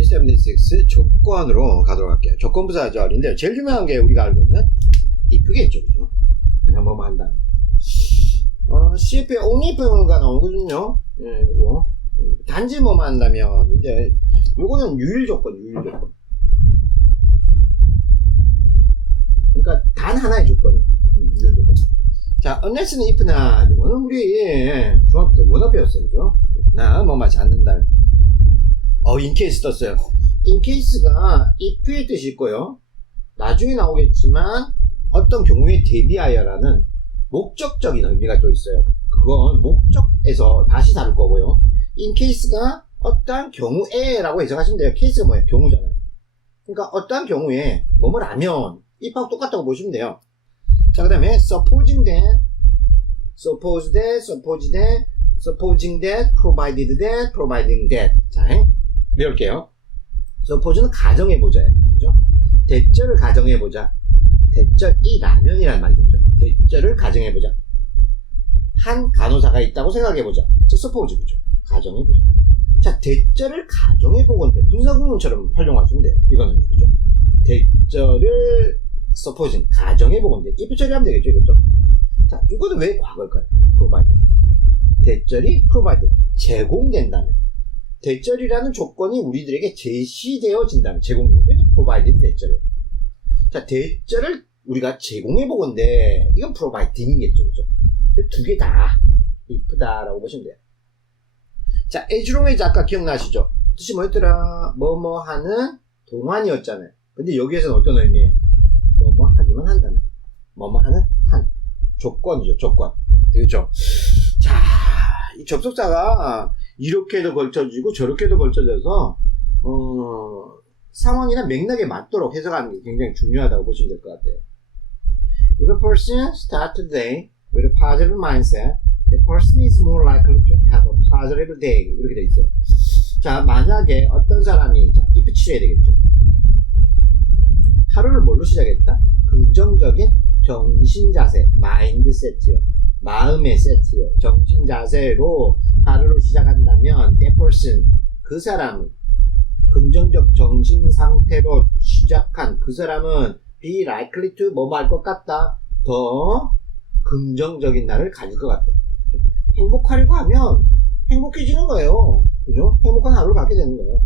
G76 조건으로 가도록 할게요. 조건부사절인데 제일 중요한 게 우리가 알고 있는 if겠죠, 그죠? 만약 뭐뭐 한다면. CF에 only if가 나오거든요. 예, 이거. 단지 뭐만 한다면, 이제, 요거는 유일 조건. 그러니까 단 하나의 조건이에요. 유일 조건. 자, unless는 if나, 요거는 우리 중학교 때 원어 배웠어요, 그죠? 나 뭐 맞지 않는다면. 인케이스 떴어요. 인케이스가 if의 뜻이 있고요. 나중에 나오겠지만 어떤 경우에 대비하여라는 목적적인 의미가 또 있어요. 그건 목적에서 다시 다룰 거고요. 인케이스가 어떠한 경우에라고 해석하시면 돼요. 케이스가 뭐예요? 경우잖아요. 그러니까 어떠한 경우에 뭐뭐라면 if하고 똑같다고 보시면 돼요. 자, 그 다음에 supposing that, suppose that, suppose that, supposing that, provided that, providing that. 자, 배울게요. suppose는 가정해보자예요. 그죠? 대절을 가정해보자. 대절이라면이란 말이겠죠. 대절을 가정해보자. 한 간호사가 있다고 생각해보자. 저 suppose, 그죠? 가정해보자. 자, 대절을 가정해보건데 분사구문처럼 활용하시면 돼요. 이거는요, 그죠? 대절을 supposing, 가정해보건데 if 처리하면 되겠죠, 이것도? 자, 이거는 왜 과거일까요? provided. 대절이 provided, 제공된다면. 대절이라는 조건이 우리들에게 제시되어진다면, 제공된다면. 그래서 provided 대절이에요. 자, 대절을 우리가 제공해보건데, 이건 providing이겠죠, 그죠? 두 개 다 if다라고 보시면 돼요. 자, as long as 아까 기억나시죠? 뜻이 뭐였더라? 뭐뭐 하는 동안이었잖아요. 근데 여기에서는 어떤 의미예요? 뭐뭐 하기만 한다면. 뭐뭐 하는 한. 조건이죠, 조건. 되겠죠? 자, 이 접속사가 이렇게도 걸쳐지고 저렇게도 걸쳐져서, 상황이나 맥락에 맞도록 해석하는 게 굉장히 중요하다고 보시면 될 것 같아요. If a person starts the day with a positive mindset, the person is more likely to have a positive day. 이렇게 돼 있어요. 자, 만약에 어떤 사람이, 자, if 치셔야 되겠죠. 하루를 뭘로 시작했다? 긍정적인 정신자세, 마인드셋이요. 마음의 세트요. 정신자세로 하루를 시작한다면, that person, 그 사람은, 긍정적 정신상태로 시작한 그 사람은 be likely to 뭐뭐 할 것 같다. 더 긍정적인 날을 가질 것 같다. 그죠? 행복하려고 하면 행복해지는 거예요. 그죠? 행복한 하루를 갖게 되는 거예요.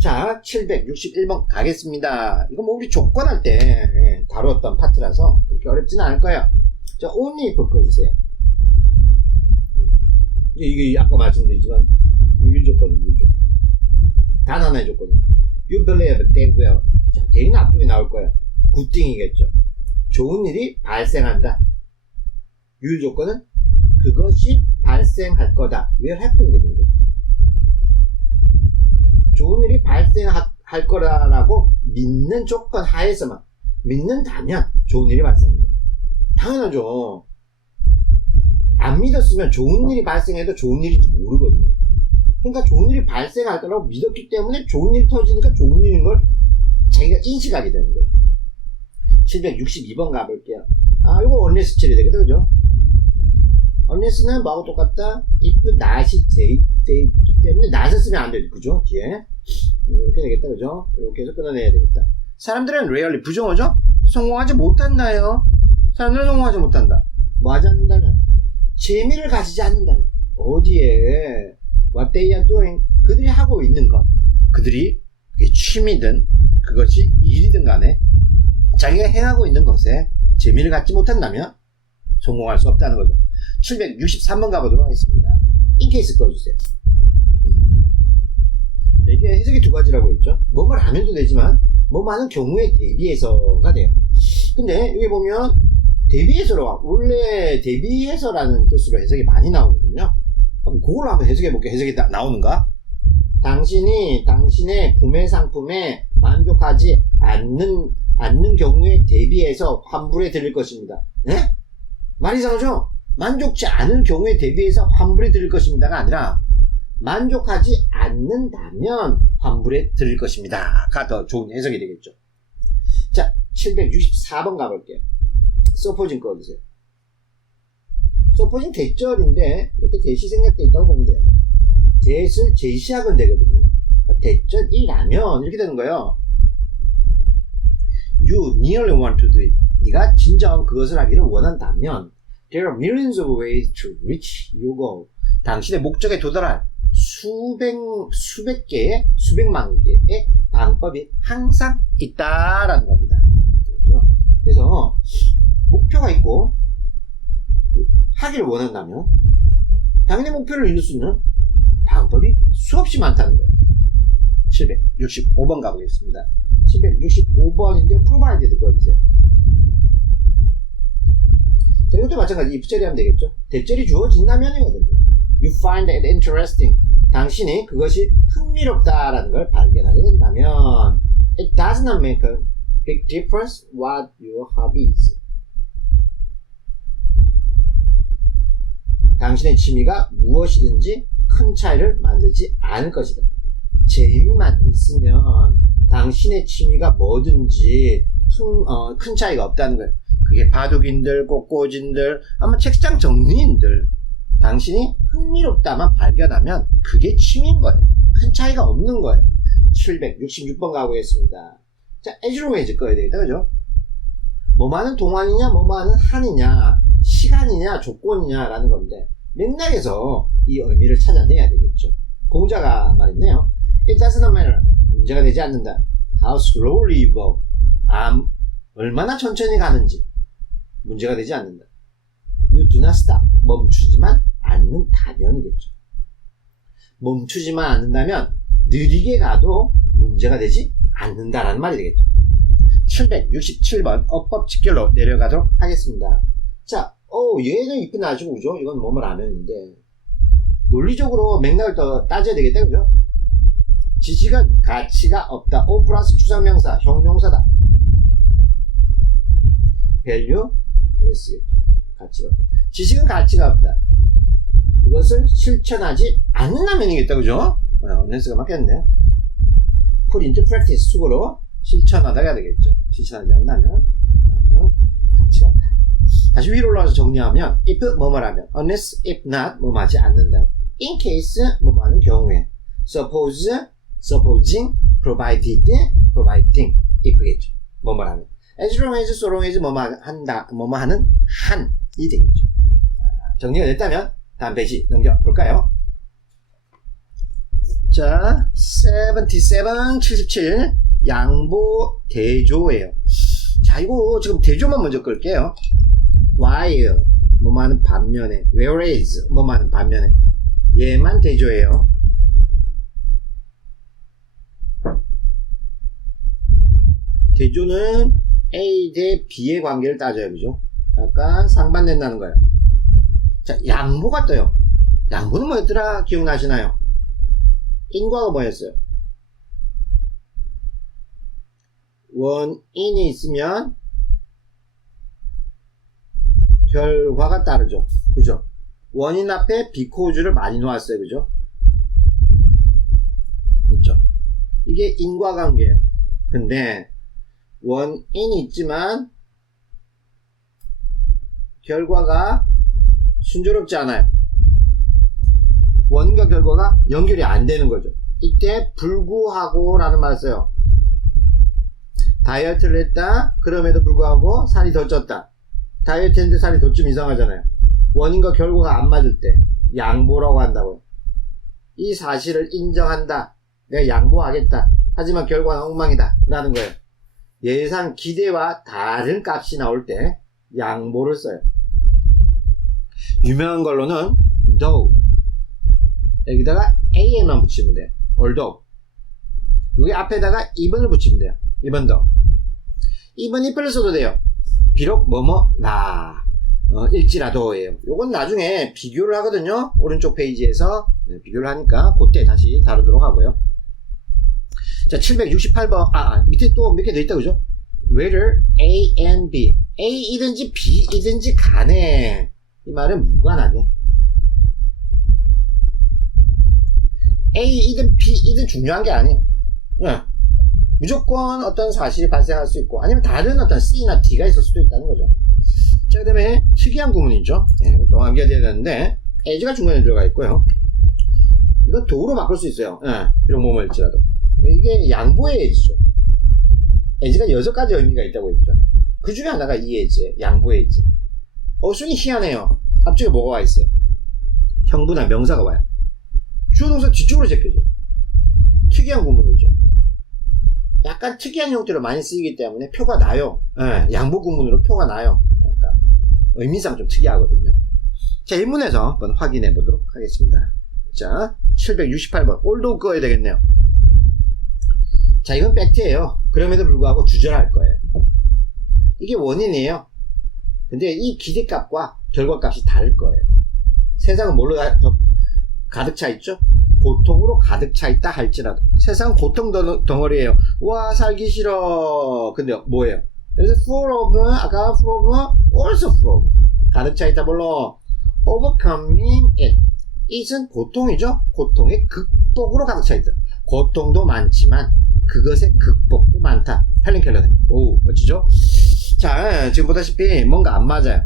자, 761번 가겠습니다. 이거 뭐 우리 조건할 때 다루었던 파트라서 그렇게 어렵지는 않을 거예요. 자, only if 꺼주세요. 이게 아까 말씀드리지만 유일 조건이에요, 유일 조건. 단 하나의 조건이에요. You believe that will. 자, 대인 앞쪽에 나올 거예요. good thing이겠죠. 좋은 일이 발생한다. 유일 조건은 그것이 발생할 거다. will happen이겠죠. 좋은 일이 발생할 거라고 믿는 조건 하에서만 믿는다면 좋은 일이 발생한다. 당연하죠. 안 믿었으면 좋은 일이 발생해도 좋은 일인지 모르거든요. 그러니까 좋은 일이 발생할 거라고 믿었기 때문에 좋은 일이 터지니까 좋은 일인 걸 자기가 인식하게 되는 거죠. 762번 가볼게요. 이거 unless 처리 되겠다, 그죠? unless는 뭐하고 똑같다? if not이 돼 있기 때문에 not을 쓰면 안 되죠, 그죠? 뒤에. 이렇게 되겠다, 그죠? 이렇게 해서 끊어내야 되겠다. 사람들은 rarely 부정어죠? 성공하지 못한다요. 사람들은 성공하지 못한다. 뭐 하지 않는다면? 재미를 가지지 않는다면. 어디에? What they are doing. 그들이 하고 있는 것. 그들이 그게 취미든 그것이 일이든 간에 자기가 행하고 있는 것에 재미를 갖지 못한다면 성공할 수 없다는 거죠. 763번 가보도록 하겠습니다. 인케이스 꺼주세요. 이게 해석이 두 가지라고 했죠. 뭐뭐 안 해도 되지만 뭐뭐 하는 경우에 대비해서가 돼요. 근데 여기 보면 대비해서로, 원래 대비해서라는 뜻으로 해석이 많이 나오거든요. 그럼 그걸로 한번 해석해 볼게요. 해석이 나오는가? 당신이 당신의 구매 상품에 만족하지 않는 경우에 대비해서 환불해 드릴 것입니다. 네? 말이 이상하죠? 만족치 않을 경우에 대비해서 환불해 드릴 것입니다가 아니라 만족하지 않는다면 환불해 드릴 것입니다 가 더 좋은 해석이 되겠죠. 자, 764번 가볼게요. supposing 꺼주세요. supposing 대절인데 이렇게 대시 생략되어 있다고 보면 돼요. 대시하면 되거든요. 대절이라면 이렇게 되는 거예요. You nearly want to do it. 네가 진정 그것을 하기를 원한다면 There are millions of ways to reach your goal. 당신의 목적에 도달할 수백 개의, 수백만 개의 방법이 항상 있다라는 겁니다. 그렇죠? 그래서 목표가 있고 하기를 원한다면 당연히 목표를 이룰 수 있는 방법이 수없이 많다는 거예요. 765번 가보겠습니다. 765번인데 provided 거기세요. 자, 이것도 마찬가지 if 자리 하면 되겠죠. 대절이 주어진다면이거든요. You find it interesting. 당신이 그것이 흥미롭다라는 걸 발견하게 된다면 It does not make a big difference what your hobby is. 당신의 취미가 무엇이든지 큰 차이를 만들지 않을 것이다. 재미만 있으면 당신의 취미가 뭐든지 큰 차이가 없다는 거예요. 그게 바둑인들, 꽃꽂이인들, 아마 책장 정리인들, 당신이 흥미롭다만 발견하면 그게 취미인 거예요. 큰 차이가 없는 거예요. 766번 가보겠습니다. 자, as long as 꺼야 되겠다, 그죠? 뭐만은 동안이냐, 뭐만은 한이냐, 시간이냐, 조건이냐라는 건데, 맥락에서 이 의미를 찾아내야 되겠죠. 공자가 말했네요. It doesn't matter. 문제가 되지 않는다. How slowly you go. 얼마나 천천히 가는지 문제가 되지 않는다. You do not stop. 멈추지만 않는다면이겠죠. 멈추지만 않는다면 느리게 가도 문제가 되지 않는다라는 말이 되겠죠. 767번 어법 직결로 내려가도록 하겠습니다. 자, 얘는 이쁜 아주 그죠? 이건 뭐뭐 라면인데 논리적으로 맥락을 더 따져야 되겠다, 그죠? 지식은 가치가 없다. O 플러스 추상명사, 형용사다. value 쓰겠죠. 가치가 없다. 지식은 가치가 없다. 그것을 실천하지 않는다면이겠다, 그죠? 언젠스가 맞겠네요. put into practice, 수고로 실천하다 해야 되겠죠. 실천하지 않는다면 가치가 없다. 다시 위로 올라와서 정리하면 if 뭐뭐라면, unless if not 뭐뭐하지 않는다. in case 뭐뭐하는 경우에, suppose, supposing, provided, providing if겠죠. 뭐뭐라면, as long as, so long as 뭐뭐한다, 뭐뭐하는 한이 되겠죠. 정리가 됐다면 다음 페이지 넘겨볼까요? 자, 77 양보 대조예요. 자, 이거 지금 대조만 먼저 끌게요. while 뭐뭐하는 반면에, whereas 뭐뭐하는 반면에, 얘만 대조예요. 대조는 A 대 B의 관계를 따져요, 그죠? 약간 상반된다는 거예요. 자, 양보가 떠요. 양보는 뭐였더라? 기억나시나요? 인과가 뭐였어요? 원인이 있으면 결과가 따르죠. 그죠? 원인 앞에 비코즈를 많이 놓았어요. 그죠? 그렇죠? 이게 인과관계예요. 근데 원인이 있지만 결과가 순조롭지 않아요. 원인과 결과가 연결이 안 되는 거죠. 이때 불구하고 라는 말을 써요. 다이어트를 했다. 그럼에도 불구하고 살이 더 쪘다. 다이어트 했는데 살이 더 좀 이상하잖아요. 원인과 결과가 안 맞을 때 양보라고 한다고요. 이 사실을 인정한다. 내가 양보하겠다. 하지만 결과는 엉망이다. 라는 거예요. 예상 기대와 다른 값이 나올 때 양보를 써요. 유명한 걸로는 though 여기다가 am만 붙이면 돼요. although 여기 앞에다가 even을 붙이면 돼요. even though even if를 써도 돼요. 비록 뭐뭐라 일지라도예요. 요건 나중에 비교를 하거든요. 오른쪽 페이지에서 비교를 하니까 그때 다시 다루도록 하고요. 자, 768번 밑에 또 몇 개 더 있다, 그죠? whether A and B A이든지 B이든지 간에 이 말은 무관하게 A이든 B이든 중요한 게 아니에요. 무조건 어떤 사실이 발생할 수 있고 아니면 다른 어떤 C나 D가 있을 수도 있다는 거죠. 자, 그 다음에 특이한 구문이죠. 이것도 암기해야 되는데 as가 중간에 들어가 있고요. 이건 도로 바꿀 수 있어요. 비록 뭐뭐일지라도. 이게 양보의 에지죠. 에지가 6가지 의미가 있다고 했죠. 그 중에 하나가 이 에지, 양보의 에지. 어순이 희한해요. 앞쪽에 뭐가 와 있어요? 형부나 명사가 와요. 주어 동사 뒤쪽으로 제껴져요. 특이한 구문이죠. 약간 특이한 형태로 많이 쓰이기 때문에 표가 나요. 양보 구문으로 표가 나요. 그러니까 의미상 좀 특이하거든요. 자, 1문에서 한번 확인해 보도록 하겠습니다. 자, 768번. 올도 꺼야 되겠네요. 자, 이건 팩트예요. 그럼에도 불구하고 주절할 거예요. 이게 원인이에요. 근데 이 기대값과 결과값이 다를 거예요. 세상은 뭘로 가득 차 있죠? 고통으로 가득 차 있다 할지라도. 세상 고통 덩어리예요. 와, 살기 싫어. 근데 뭐예요? 그래서 full of, 아까 full of, also full of. 가득 차 있다 뭘로? overcoming it. it은 고통이죠. 고통의 극복으로 가득 차 있다. 고통도 많지만 그것의 극복도 많다. 헬렌 켈러네. 오, 멋지죠? 자, 지금 보다시피 뭔가 안 맞아요.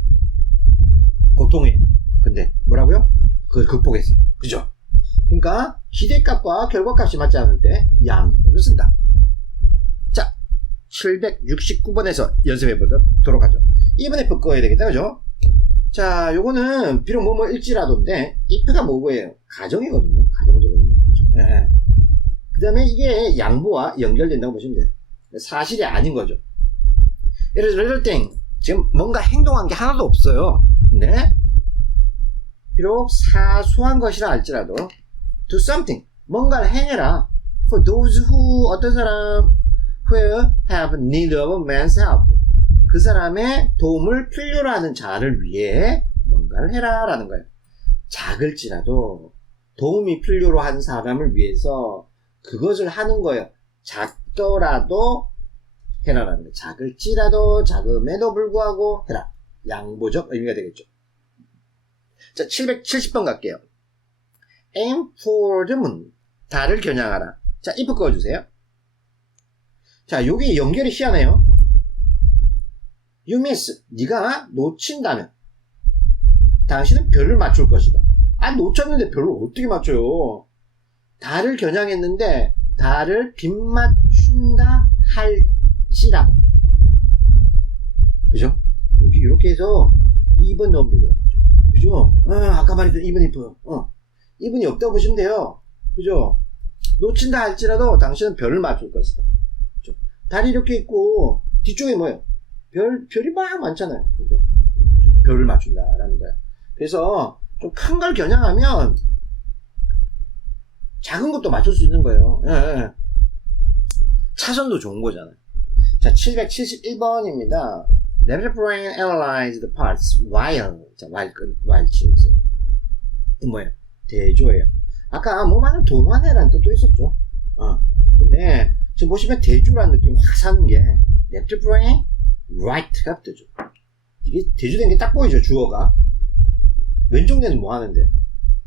고통이에요. 근데 뭐라고요? 그걸 극복했어요. 그죠? 그러니까 기대값과 결과값이 맞지 않을 때 양보를 쓴다. 자, 769번에서 연습해 보도록 하죠. 2번 F 꺼야 되겠다. 그죠? 자, 요거는 비록 뭐일지라도인데 if가 뭐고예요? 가정이거든요. 가정적인 의미죠. 그 다음에 이게 양보와 연결된다고 보시면 돼요. 사실이 아닌 거죠. 예를 들어 little thing, 지금 뭔가 행동한 게 하나도 없어요. 근데 비록 사소한 것이라 할지라도 do something, 뭔가를 행해라. For those who, 어떤 사람 who have need of man's help, 그 사람의 도움을 필요로 하는 자를 위해 뭔가를 해라 라는 거예요. 작을지라도 도움이 필요로 한 사람을 위해서 그것을 하는 거예요. 작더라도 해라라는 거예요. 작을지라도 작음에도 불구하고 해라. 양보적 의미가 되겠죠. 자, 770번 갈게요. aim for the moon. 달을 겨냥하라. 자, if 꺼주세요. 자, 여기 연결이 희한해요. You miss. 네가 놓친다면 당신은 별을 맞출 것이다. 아, 놓쳤는데 별을 어떻게 맞춰요? 달을 겨냥했는데 달을 빗맞춘다 할지라도. 그죠? 여기 이렇게 해서 2번 넣으면 되더라고요. 그죠? 아까 말했던 2번 if. 2번이 없다고 보시면 돼요. 그죠? 놓친다 할지라도 당신은 별을 맞출 것이다. 그죠? 달이 이렇게 있고 뒤쪽에 뭐예요? 별이 막 많잖아요. 그죠? 별을 맞춘다라는 거예요. 그래서 좀 큰 걸 겨냥하면 작은 것도 맞출 수 있는 거예요. 차선도 좋은 거잖아요. 자, 771번입니다. Let the brain analyze the parts while. 자, while 치우세요. 이 뭐예요? 대조예요. 아까 뭐만은 동안해라는 뜻도 있었죠. 근데 지금 보시면 대조라는 느낌 확 사는 게 Let the brain write가 되죠. 이게 대조된 게 딱 보이죠, 주어가. 왼쪽 뇌는 뭐 하는데?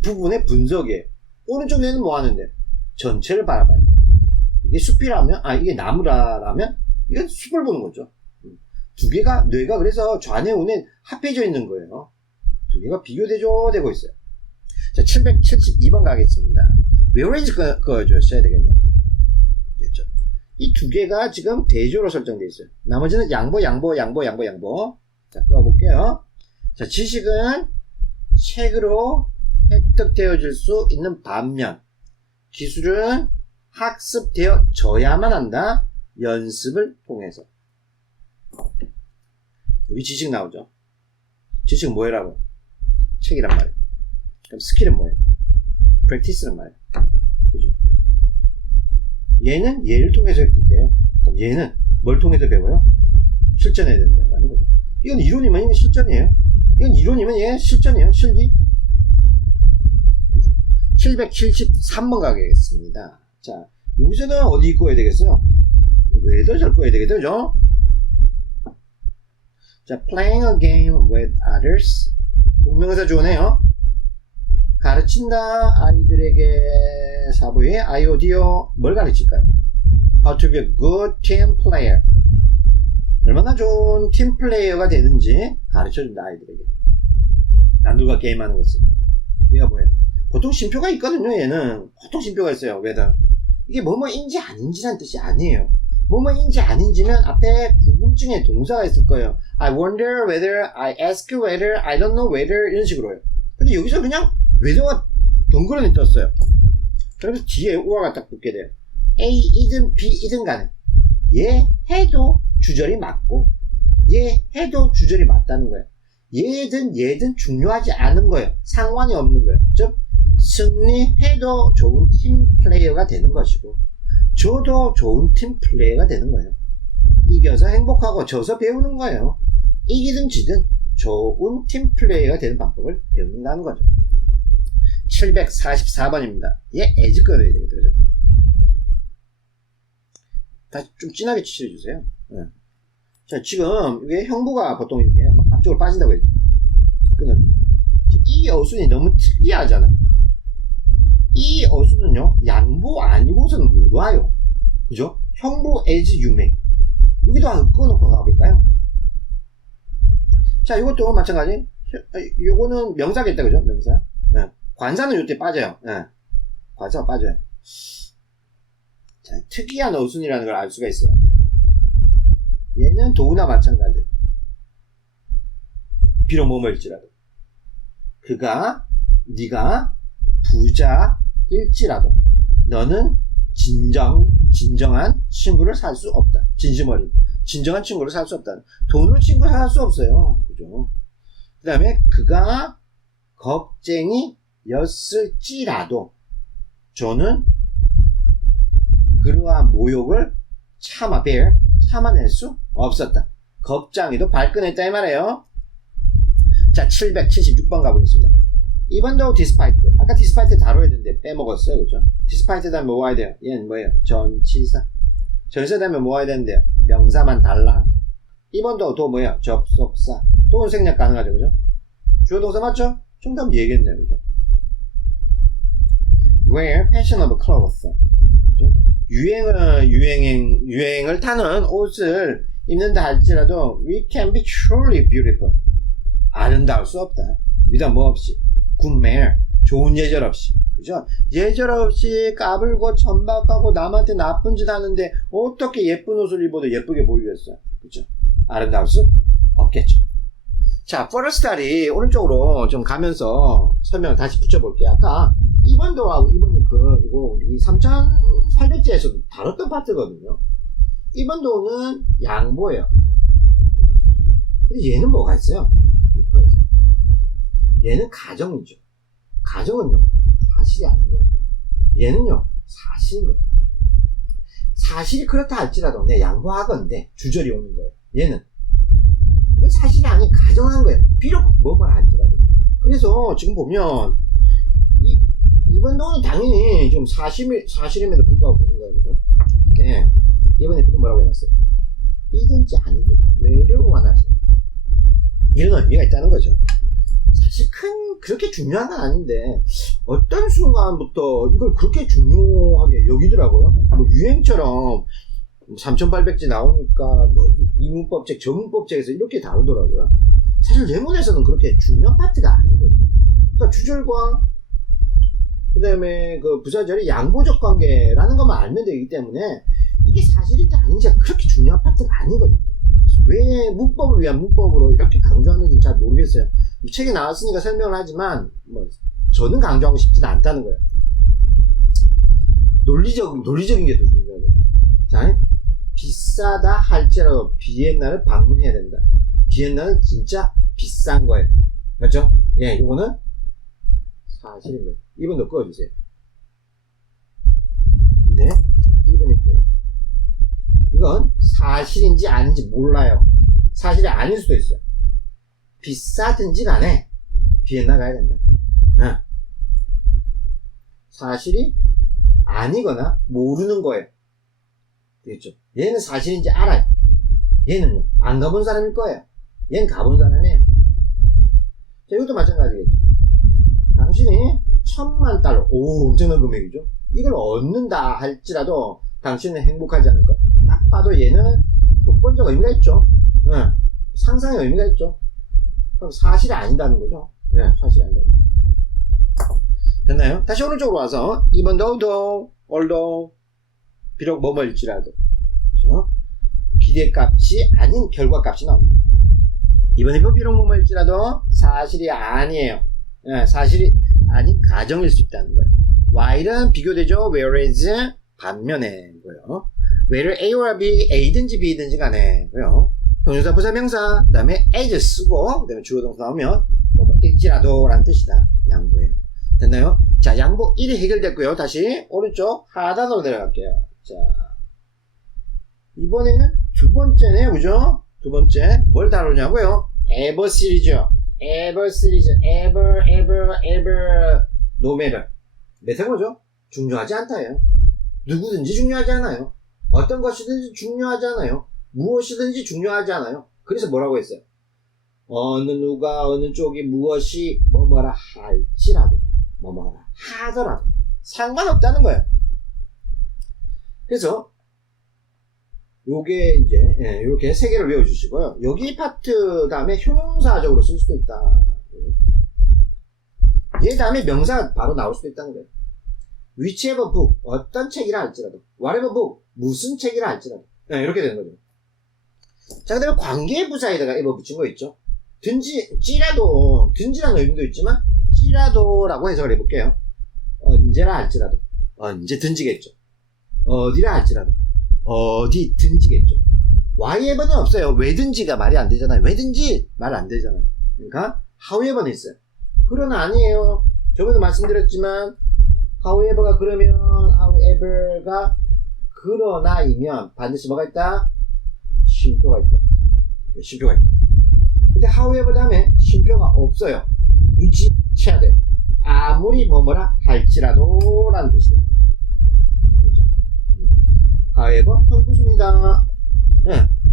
부분의 분석이에요. 오른쪽 뇌는 뭐 하는데? 전체를 바라봐요. 이게 숲이라면, 이게 나무라면, 이건 숲을 보는 거죠. 두 개가, 뇌가 그래서 좌뇌 우뇌 합해져 있는 거예요. 두 개가 비교 대조되고 있어요. 자, 772번 가겠습니다. whereas 그어줘야 되겠네요. 됐죠? 이 두 개가 지금 대조로 설정되어 있어요. 나머지는 양보. 자, 꺼볼게요. 자, 지식은 책으로 획득되어질 수 있는 반면, 기술은 학습되어져야만 한다. 연습을 통해서. 여기 지식 나오죠? 지식은 뭐라고? 책이란 말이에요. 그럼 스킬은 뭐예요? practice는 말이에요. 그죠? 얘는 얘를 통해서 획득돼요. 그럼 얘는 뭘 통해서 배워요? 실전해야 된다라는 거죠. 이건 이론이면 이게 실전이에요. 이건 이론이면 얘 실전이에요. 실기. 773번 가겠습니다. 자, 여기서는 어디 꺼야 되겠어요? 왜더 잘 꺼야 되겠죠? 그죠? 자, playing a game with others. 동명사 주어네요. 가르친다. 아이들에게 사부의 IOD요. 뭘 가르칠까요? How to be a good team player. 얼마나 좋은 팀 플레이어가 되는지 가르쳐준다, 아이들에게. 남들과 게임하는 것은. 얘가 뭐예요? 보통 쉼표가 있거든요. 얘는 보통 쉼표가 있어요. whether. 이게 뭐뭐인지 아닌지란 뜻이 아니에요. 뭐뭐인지 아닌지면 앞에 궁금증의 동사가 있을 거예요. I wonder whether, I ask whether, I don't know whether 이런 식으로요. 근데 여기서 그냥 whether가 덩그러니 떴어요. 그러면서 뒤에 우화가 딱 붙게 돼요. A이든 B이든 간에 얘 해도 주절이 맞고 얘 해도 주절이 맞다는 거예요. 얘든 중요하지 않은 거예요. 상관이 없는 거예요. 즉 승리해도 좋은 팀 플레이어가 되는 것이고 저도 좋은 팀 플레이어가 되는 거예요. 이겨서 행복하고 져서 배우는 거예요. 이기든 지든 좋은 팀 플레이어가 되는 방법을 배운다는 거죠. 744번입니다. 얘 as 꺼내야 되겠다. 그죠? 다시 좀 진하게 치셔주세요. 네. 자, 지금 이게 형부가 보통 이렇게 막 앞쪽으로 빠진다고 했죠. 끊어주고. 이 어순이 너무 특이하잖아요. 이 어순은요, 양보 아니고서는 못 와요. 그죠? 형부 as you may. 여기도 한번 끊어놓고 가볼까요? 자, 이것도 마찬가지. 요거는 명사겠다, 그죠? 명사. 네. 관사는 요때 빠져요. 네. 관사가 빠져요. 자, 특이한 어순이라는 걸 알 수가 있어요. 얘는 도우나 마찬가지. 비록 뭐뭐일지라도. 그가, 네가 부자일지라도 너는 진정한 친구를 살 수 없다. 진심 어린. 진정한 친구를 살 수 없다. 돈으로 친구를 살 수 없어요. 그죠? 그 다음에 그가 겁쟁이였을지라도 저는 그러한 모욕을 참아낼 수 없었다. 겁장이도 발끈했다 이 말이에요. 자, 776번 가보겠습니다. Even despite. 아까 despite 다뤄야 되는데 빼먹었어요. 그죠? despite 다음에 뭐 와야 돼요? 얘는 뭐예요? 전치사. 전치사 다음에 뭐 와야 되는데요? 명사만 달라. even 도 뭐예요? 접속사. 또는 생략 가능하죠. 그죠? 주어 동사 맞죠? 정답 얘기했네요. 그죠? Wear fashionable clothes. 그죠? 유행을 타는 옷을 입는다 할지라도 we can be truly beautiful. 아름다울 수 없다. 미담 뭐 없이. good manner. 좋은 예절 없이. 그죠? 예절 없이 까불고 천박하고 남한테 나쁜 짓 하는데 어떻게 예쁜 옷을 입어도 예쁘게 보이겠어요? 그죠? 아름다울 수 없겠죠. 자, for study 오른쪽으로 좀 가면서 설명을 다시 붙여볼게요. 아까 2번도하고 2번 if 이거 우리 3800제에서도 다뤘던 파트거든요. 2번도는 양보예요. 근데 얘는 뭐가 있어요? 얘는 가정이죠. 가정은요 사실이 아닌 거예요. 얘는요 사실인 거예요. 사실이 그렇다 할지라도 내 양보하건대 주절이 오는 거예요. 얘는 이건 사실이 아닌 가정한 거예요. 비록 뭐뭐라 할지라도. 그래서 지금 보면 이번 노는 당연히 좀 사실임에도 불구하고 되는 거예요. 그죠? 네. 이번 에피도 뭐라고 해놨어요? 이든지 아니든 왜를 원하세요? 이런 의미가 있다는 거죠. 사실 그렇게 중요한 건 아닌데 어떤 순간부터 이걸 그렇게 중요하게 여기더라고요. 뭐 유행처럼 3800字나오니까 뭐 이문법책, 저문법책에서 이렇게 다루더라고요. 사실 예문에서는 그렇게 중요한 파트가 아니거든요. 그러니까 주절과 그 다음에 그 부사절이 양보적 관계라는 것만 알면 되기 때문에 이게 사실인지 아닌지가 그렇게 중요한 파트가 아니거든요. 왜 문법을 위한 문법으로 이렇게 강조하는지는 잘 모르겠어요. 책에 나왔으니까 설명을 하지만 뭐 저는 강조하고 싶지는 않다는 거예요. 논리적인 게 더 중요해요. 자, 비싸다 할지라도 비엔나를 방문해야 된다. 비엔나는 진짜 비싼 거예요. 맞죠? 예, 이거는 사실인 거예요. 이번도 꺼주세요. 근데 이번에 이건 사실인지 아닌지 몰라요. 사실이 아닐 수도 있어요. 비싸든지 간에 비엔나 가야 된다. 사실이 아니거나 모르는 거예요. 되겠죠? 얘는 사실인지 알아요. 얘는요, 안 가본 사람일 거예요. 얘는 가본 사람이에요. 자, 이것도 마찬가지겠죠. 당신이 $10,000,000, 오, 엄청난 금액이죠. 이걸 얻는다 할지라도 당신은 행복하지 않을 거예요. 딱 봐도 얘는 조건적 의미가 있죠. 상상의 의미가 있죠. 그럼 사실이 아니다는 거죠. 사실이 아니다는 거죠. 됐나요? 다시 오른쪽으로 와서 even although 비록 뭐뭐일지라도 그죠? 기대값이 아닌 결과값이 나옵니다. 이번 if 비록 뭐뭐일지라도 사실이 아니에요. 사실이 아닌 가정일 수 있다는 거예요. while은 비교되죠. whereas 반면에 고요. where를 A와 B, A든지 B든지 간에고요. 형용사 부사명사, 그 다음에 as 쓰고, 그 다음에 주어동사 나오면 일지라도 라는 뜻이다. 양보예요. 됐나요? 자, 양보 1이 해결됐고요. 다시 오른쪽 하단으로 내려갈게요. 자, 이번에는 두 번째네요. 그죠? 두 번째 뭘 다루냐고요? ever 시리즈요. ever 시리즈, ever no matter. 매사 뭐죠? 중요하지 않다예요. 누구든지 중요하지 않아요. 어떤 것이든지 중요하지 않아요. 무엇이든지 중요하지 않아요. 그래서 뭐라고 했어요? 어느 누가 어느 쪽이 무엇이 뭐뭐라 할지라도 뭐뭐라 하더라도 상관없다는 거예요. 그래서 요게 이제 이렇게 세 개를 외워주시고요. 여기 파트 다음에 형용사적으로 쓸 수도 있다. 얘 다음에 명사가 바로 나올 수도 있다는 거예요. whichever book 어떤 책이라 할지라도 whatever book 무슨 책이라 할지라도 이렇게 되는 거죠. 자, 그 다음에 관계부사에다가 ever 붙인 거 있죠. 찌라도 든지라는 의미도 있지만 찌라도라고 해석을 해볼게요. 언제라 할지라도 언제든지겠죠. 어디라 할지라도 어디든지겠죠. why에ver는 없어요. 왜든지가 말이 안 되잖아요. 왜든지 말 안 되잖아요. 그러니까 however는 있어요. 그러나 아니에요. 저번에 말씀드렸지만 however가 그러면 however가 그러나이면 반드시 뭐가 있다? 쉼표가 있다. 쉼표가 있다. 근데 however 다음에 쉼표가 없어요. 눈치채야 돼요. 아무리 뭐뭐라 할지라도 라는 뜻이 돼요. 그렇죠? however 형부순이다.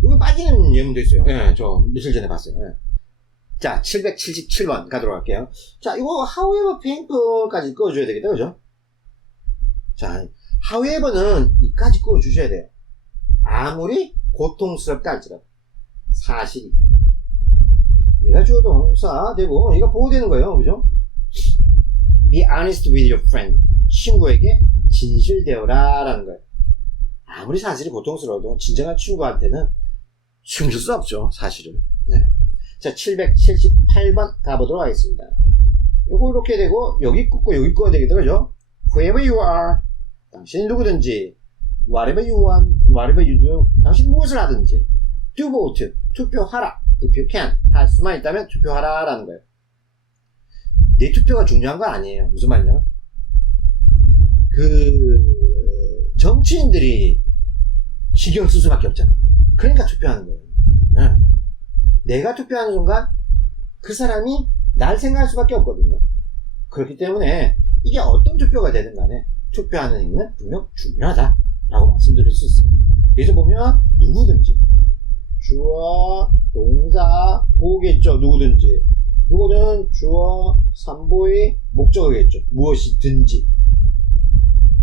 이거 빠지는 예문도 있어요. 저 며칠 전에 봤어요. 자, 777번 가도록 할게요. 자, 이거 however painful까지 꺼줘야 되겠다. 그죠? 자, however는 이까지 꺼주셔야 돼요. 아무리 고통스럽다 할지라도 사실이 얘가 주어동사 되고 얘가 보호되는 거예요. 그죠? Be honest with your friend. 친구에게 진실되어라 라는 거예요. 아무리 사실이 고통스러워도 진정한 친구한테는 숨길 수 없죠. 사실을. 네. 자, 778번 가보도록 하겠습니다. 요거 이렇게 되고 여기 끄고 여기 꺼야 되겠다. 그죠? Whoever you are. 당신이 누구든지 whatever you want, whatever you do. 당신이 무엇을 하든지 do vote. 투표하라. If you can. 할 수만 있다면 투표하라 라는 거예요. 내 투표가 중요한 건 아니에요. 무슨 말이냐? 정치인들이 신경 쓸 수밖에 없잖아. 그러니까 투표하는 거예요. 내가 투표하는 순간 그 사람이 날 생각할 수밖에 없거든요. 그렇기 때문에 이게 어떤 투표가 되든 간에 투표하는 행위는 분명 중요하다라고 말씀드릴 수 있어요. 여기서 보면 누구든지 주어, 동사, 보겠죠. 누구든지. 이거는 주어, 삼보의 목적어겠죠. 무엇이든지.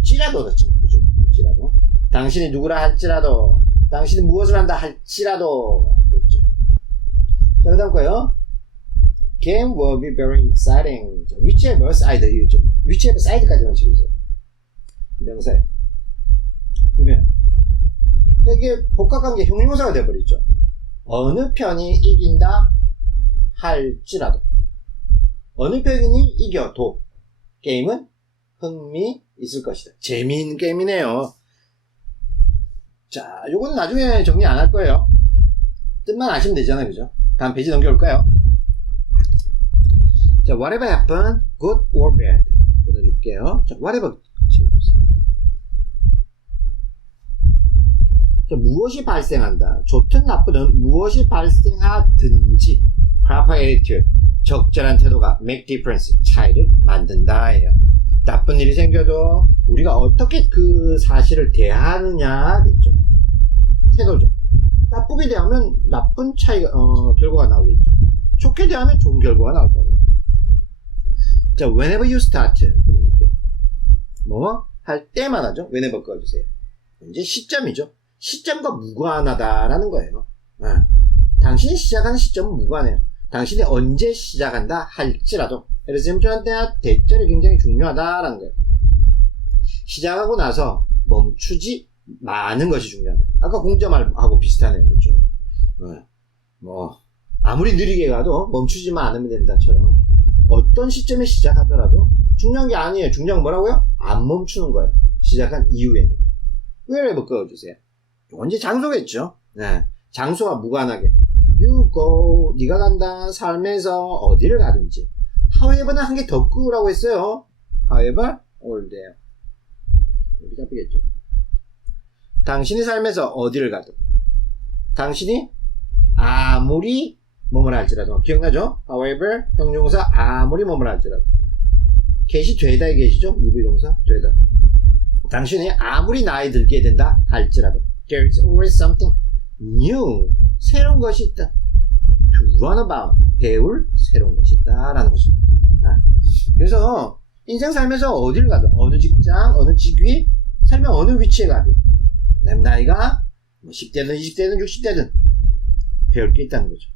찌라도 그렇죠. 그죠? 찌라도. 당신이 누구라 할지라도, 당신이 무엇을 한다 할지라도, 그렇죠. 자, 그 다음 거요. Game will be very exciting. whichever side, whichever side까지만 치우세요. 명사에. 그러면, 이게 복합관계 형용사가 되어버리죠. 어느 편이 이긴다 할지라도. 어느 편이 이겨도 게임은 흥미 있을 것이다. 재미있는 게임이네요. 자, 요거는 나중에 정리 안 할 거예요. 뜻만 아시면 되잖아요. 그죠? 다음 페이지 넘겨올까요? 자, whatever happen, good or bad. 끊어줄게요. 자, whatever. 자, 무엇이 발생한다. 좋든 나쁘든 무엇이 발생하든지 proper attitude. 적절한 태도가 make difference. 차이를 만든다예요. 나쁜 일이 생겨도 우리가 어떻게 그 사실을 대하느냐겠죠. 태도죠. 나쁘게 대하면 나쁜 결과가 나오겠죠. 좋게 대하면 좋은 결과가 나올 거고요. 자, whenever you start. 뭐 할 때마다죠. whenever 꺼주세요. 이제 시점이죠. 시점과 무관하다라는 거예요. 당신이 시작하는 시점은 무관해요. 당신이 언제 시작한다 할지라도 에르세임트한테 대절이 굉장히 중요하다라는 거예요. 시작하고 나서 멈추지 마는 것이 중요하다. 아까 공점하고 비슷하네요. 그렇죠? 뭐 아무리 느리게 가도 멈추지만 않으면 된다처럼 어떤 시점에 시작하더라도 중요한 게 아니에요. 중요한 건 뭐라고요? 안 멈추는 거예요. 시작한 이후에는. wherever 꺼주세요. 언제 장소겠죠? 네. 장소와 무관하게. You go, 네가 간다. 삶에서 어디를 가든지. however는 한 개 더 끄라고 했어요. however, all there. 여기 잡히겠죠. 당신이 삶에서 어디를 가든. 당신이 아무리 뭐뭐라 할지라도. 기억나죠? however, 형용사 아무리 뭐뭐라 할지라도. get이 되다의 get이죠? EV 동사 되다. 당신이 아무리 나이 들게 된다 할지라도 there is always something new 새로운 것이 있다. to run about 배울 새로운 것이 있다 라는 거죠. 그래서 인생 살면서 어디를 가든 어느 직장 어느 직위 살면 어느 위치에 가든 내 나이가 10대든 20대든 60대든 배울 게 있다는 거죠.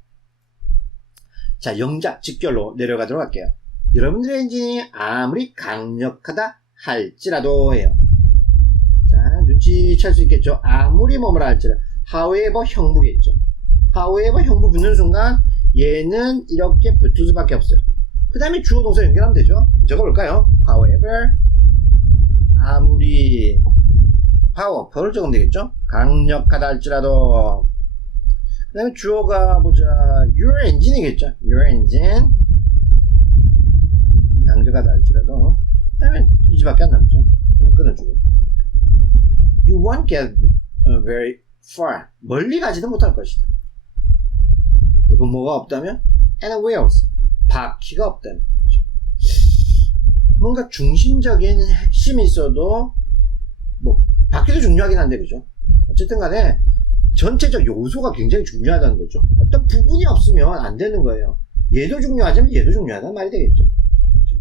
자, 영작 직결로 내려가도록 할게요. 여러분들의 엔진이 아무리 강력하다 할지라도 해요. 자, 눈치챌 수 있겠죠. 아무리 뭐뭐라 할지라도 however 형부겠죠. however 형부 붙는 순간 얘는 이렇게 붙을 수밖에 없어요. 그 다음에 주어 동사 연결하면 되죠. 적어볼까요? however 아무리 power를 적으면 되겠죠. 강력하다 할지라도 그 다음에 주어가 보자 your engine이겠죠. your engine 강력하다 할지라도 그 다음에 이 지밖에 안 남죠. 끊어주고 you won't get very far 멀리 가지도 못할 것이다. 이건 뭐가 없다면 anywhere else 바퀴가 없다면 그렇죠? 뭔가 중심적인 핵심이 있어도 뭐 바퀴도 중요하긴 한데 그죠? 어쨌든 간에 전체적 요소가 굉장히 중요하다는 거죠. 어떤 부분이 없으면 안 되는 거예요. 얘도 중요하지만 얘도 중요하다는 말이 되겠죠. 그렇죠?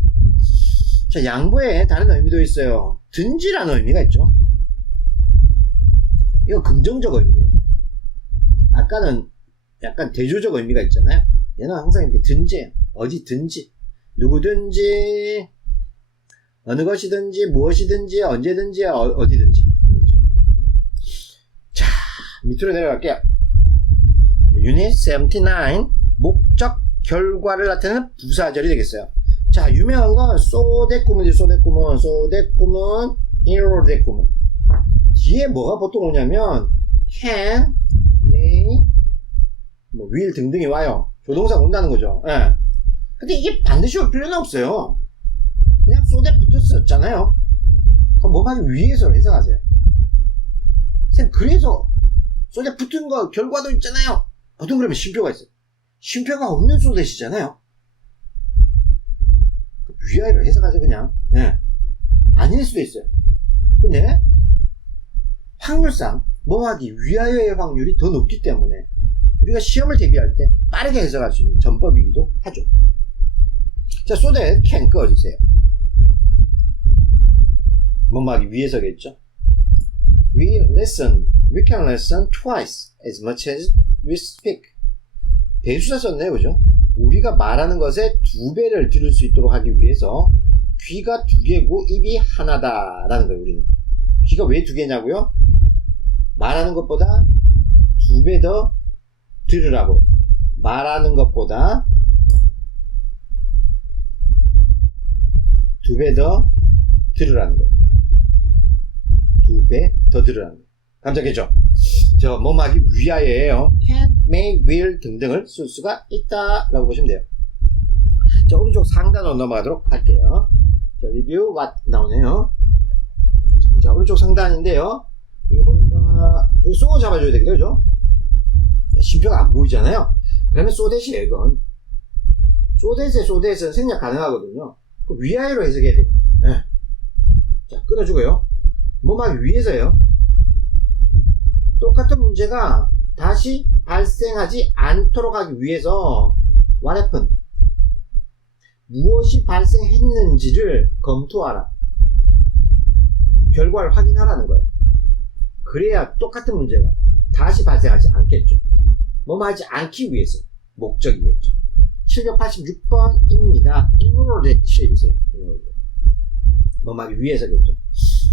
자, 양보에 다른 의미도 있어요. 든지라는 의미가 있죠. 이거 긍정적 의미예요. 아까는 약간 대조적 의미가 있잖아요. 얘는 항상 이렇게 든지예요. 어디든지, 누구든지, 어느 것이든지, 무엇이든지, 언제든지, 어디든지. 그렇죠? 자, 밑으로 내려갈게요. 유닛 79, 목적, 결과를 나타내는 부사절이 되겠어요. 자, 유명한 건 소대꾸문이죠. 소대꾸문, 이로대꾸문. 뒤에 뭐가 보통 오냐면 can, may, 뭐 will 등등이 와요. 조동사가 온다는 거죠. 예. 근데 이게 반드시 올 필요는 없어요. 그냥 소대 붙었었잖아요. 그럼 뭐하기 위해서 해석하세요. 쌤, 그래서 소대 붙은 거 결과도 있잖아요. 보통 그러면 쉼표가 있어요. 쉼표가 없는 소대시잖아요. 위아래로 해석하죠 그냥. 예. 아닐 수도 있어요. 근데 확률상 뭐하기 위하여의 확률이 더 높기 때문에 우리가 시험을 대비할 때 빠르게 해석할 수 있는 전법이기도 하죠. 자, 소대 can 꺼주세요. 뭐하기 위해서겠죠. We can listen twice as much as we speak. 배수사 썼네요, 그죠? 우리가 말하는 것의 2배를 들을 수 있도록 하기 위해서 귀가 2개고 입이 하나다라는 거예요, 우리는. 귀가 왜 2개냐고요? 말하는 것보다 2배 더 들으라고요. 말하는 것보다 2배 더 들으라는 거예요. 2배 더 들으라는 거예요. 감정했죠? 저 뭐하기 위하여예요. can, may, will 등등을 쓸 수가 있다 라고 보시면 돼요. 자, 오른쪽 상단으로 넘어가도록 할게요. 자, 리뷰 what 나오네요. 자, 오른쪽 상단인데요. 이거 보니까 이거 쏘 잡아줘야 되겠죠, 그죠? 쉼표가 안 보이잖아요. 그러면 소댓이에요, 이건. 소댓에는 생략 가능하거든요. 위아래로 해석해야 돼요. 네. 자, 끊어주고요. 뭐하기 위해서요. 똑같은 문제가 다시 발생하지 않도록 하기 위해서 what happened? 무엇이 발생했는지를 검토하라. 결과를 확인하라는 거예요. 그래야 똑같은 문제가 다시 발생하지 않겠죠. 뭐뭐 하지 않기 위해서 목적이겠죠. 786번입니다. in order 칠해주세요. in order. 뭐하기 위해서겠죠.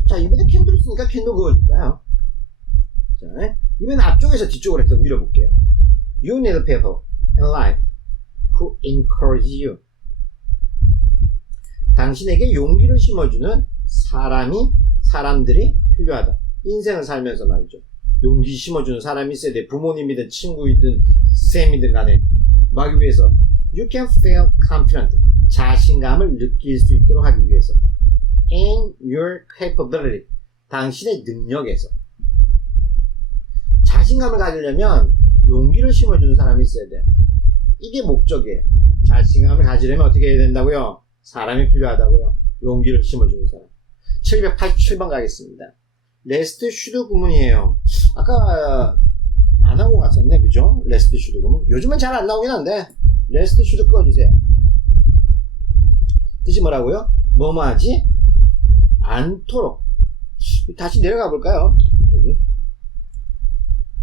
자, 이번에 캔도 있으니까 캔도 그어줄까요? 자, 이번엔 앞쪽에서 뒤쪽으로 해서 밀어볼게요. You need people in life who encourage you. 당신에게 용기를 심어주는 사람들이 필요하다. 인생을 살면서 말이죠. 용기 심어주는 사람이 있어야 돼. 부모님이든 친구이든 쌤이든 간에 하기 위해서 You can feel confident. 자신감을 느낄 수 있도록 하기 위해서 in your capability. 당신의 능력에서 자신감을 가지려면 용기를 심어주는 사람이 있어야 돼. 이게 목적이에요. 자신감을 가지려면 어떻게 해야 된다고요? 사람이 필요하다고요. 용기를 심어주는 사람. 787번 가겠습니다. 레스트 슈드 구문이에요. 아까 안 하고 갔었네, 그죠? 레스트 슈드 구문. 요즘은 잘 안 나오긴 한데 레스트 슈드 꺼주세요. 뜻이 뭐라고요? 뭐뭐 하지 않도록. 다시 내려가 볼까요? 여기